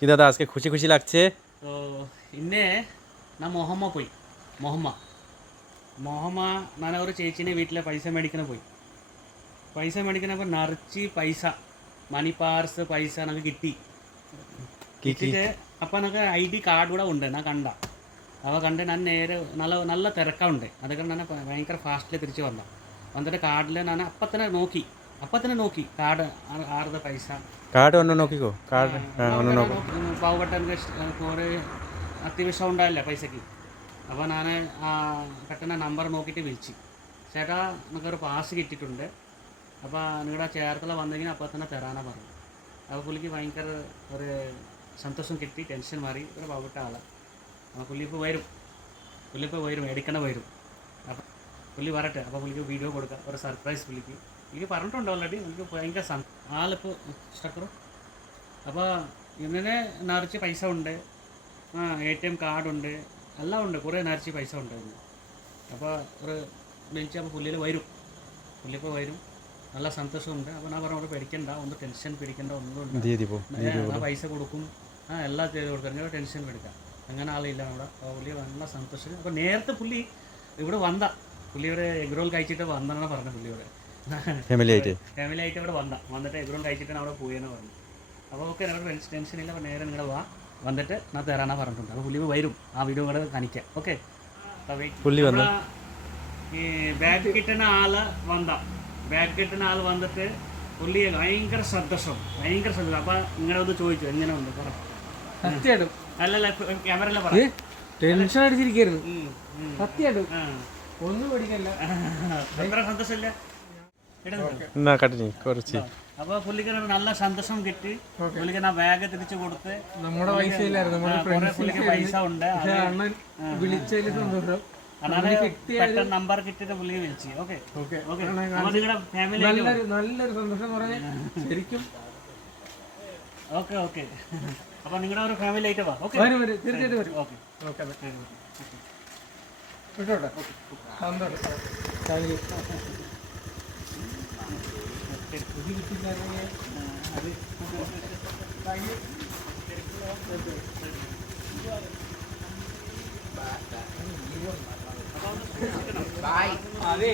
কি দাদা আজকে খুশি খুশি লাগছে? তো ഇന്നേ ഞാൻ മൊഹമ്മ ഞാൻ ഒരു ചേച്ചീനെ വീട്ടിലെ പൈസ മേടിക്കാൻ പോയി. പൈസ മേടിക്കുന്നപ്പോൾ നിറച്ച് പൈസ, മണി പാർസ് പൈസ നമുക്ക് കിട്ടി. കിട്ടിയിട്ട് അപ്പം നമുക്ക് ID കാർഡ് കൂടെ ഉണ്ട്. ഞാൻ കണ്ട് ഞാൻ നേരെ നല്ല തിരക്കുണ്ട്. അതൊക്കെ ഞാൻ ഭയങ്കര ഫാസ്റ്റിൽ തിരിച്ച് വന്നിട്ട് കാർഡിൽ ഞാൻ അപ്പം തന്നെ നോക്കി കാർഡ് ആരുടെ പൈസ കാർഡ് ഒന്ന് നോക്കിക്കോ. കാർഡ് ഒന്ന് നോക്കൂ. പാവപ്പെട്ട കുറേ അത്യാവശ്യം ഉണ്ടായില്ല പൈസക്ക്. അപ്പോൾ ഞാൻ പെട്ടെന്ന് നമ്പർ നോക്കിയിട്ട് വിളിച്ചു, ചേട്ടാ നമുക്കൊരു പാസ് കിട്ടിയിട്ടുണ്ട്, അപ്പോൾ നിങ്ങളുടെ ചേർത്തല വന്നെങ്കിൽ അപ്പോൾ തന്നെ തരാനാണ് പറഞ്ഞു. അപ്പോൾ പുള്ളിക്ക് ഭയങ്കര ഒരു സന്തോഷം കിട്ടി, ടെൻഷൻ മാറി. ഒരു പാവപ്പെട്ട ആളാണ്. അപ്പോൾ പുള്ളി ഇപ്പോൾ വരും എടുക്കണ വരും. അപ്പോൾ പുള്ളി വരട്ടെ. അപ്പോൾ പുള്ളിക്ക് വീഡിയോ കൊടുക്കാം, ഒരു സർപ്രൈസ്. പുള്ളിക്ക് പറഞ്ഞിട്ടുണ്ട് ഓൾറെഡി. പുള്ളിക്ക് ഭയങ്കര ആളിപ്പോൾ സ്ട്രക്കർ. അപ്പോൾ ഇങ്ങനെ നിറച്ച് പൈസ ഉണ്ട്, ATM കാർഡുണ്ട്, എല്ലാം ഉണ്ട്, കുറേ നിറച്ച് പൈസ ഉണ്ടായിരുന്നു. അപ്പോൾ ഒരു വിളിച്ചപ്പോൾ പുള്ളിപ്പോൾ വരും. നല്ല സന്തോഷമുണ്ട്. അപ്പോൾ ഞാൻ പറഞ്ഞു പേടിക്കണ്ട, ഒന്ന് ടെൻഷൻ പിടിക്കേണ്ട ഒന്നും. ആ പൈസ കൊടുക്കും, എല്ലാം ചെയ്ത് കൊടുക്കാം, നിങ്ങൾ ടെൻഷൻ പിടിക്കാം. അങ്ങനെ ആളില്ല അവിടെ. അപ്പോൾ പുള്ളി നല്ല സന്തോഷം. അപ്പോൾ നേരത്തെ പുള്ളി ഇവിടെ പുള്ളി ഇവിടെ എഗ് റോൾ കഴിച്ചിട്ട് വന്നാണ് പറഞ്ഞത്. പുള്ളിയോട് ഫാമിലി ആയിട്ട് ഇവിടെ വന്നിട്ട് എഗ് റോൾ കഴിച്ചിട്ടാണ് അവിടെ പോയെന്ന് പറഞ്ഞു. അപ്പോൾ ഓക്കെ, നിങ്ങളുടെ ടെൻഷനില്ല, അപ്പോൾ നേരെ നിങ്ങളുടെ വന്നിട്ട് ഞാൻ തരാനാണ് പറഞ്ഞിട്ടുണ്ട്. അപ്പോൾ പുള്ളി വരും, ആ വീഡിയോ കൂടെ കാണിക്കാം. ഓക്കെ, ഈ ബാഗ് കിട്ടുന്ന ആൾ വന്നിട്ട് പുള്ളി ഭയങ്കര സന്തോഷം. അപ്പോൾ നിങ്ങളെ ഒന്ന് ചോദിച്ചു എങ്ങനെ ഉണ്ട് പറ. അല്ലല്ല, ക്യാമറയിലെ പറ. ടെൻഷൻ അടിച്ചിരിക്കുന്നു. സത്യമായിട്ടും ഒന്നും പേടിക്കല്ല. ഭയങ്കര സന്തോഷമില്ല. അപ്പൊ പുള്ളിക്ക് നല്ല സന്തോഷം കിട്ടി. പുള്ളിക്ക് ഞാൻ ബാഗ് തിരിച്ചു കൊടുത്ത്. നമ്മുടെ പൈസ ഇല്ലായിരുന്നു, പുള്ളിക്ക് പൈസ ഉണ്ട്. വിളിച്ചതിൽ സന്തോഷം. പെട്ടെന്ന് നമ്പർ കിട്ടിയിട്ട് പുള്ളിക്ക് വിളിച്ചു. ഓക്കെ, നിങ്ങളുടെ ഫാമിലി നല്ലൊരു സന്തോഷം പറയാൻ ശരിക്കും. ഓക്കെ, അപ്പൊ നിങ്ങളുടെ ഒരു ഫാമിലി ആയിട്ട് വാ. ഓക്കെ, തീർച്ചയായിട്ടും വരും. ഓക്കെ വിട്ടോട്ടെ. അതെ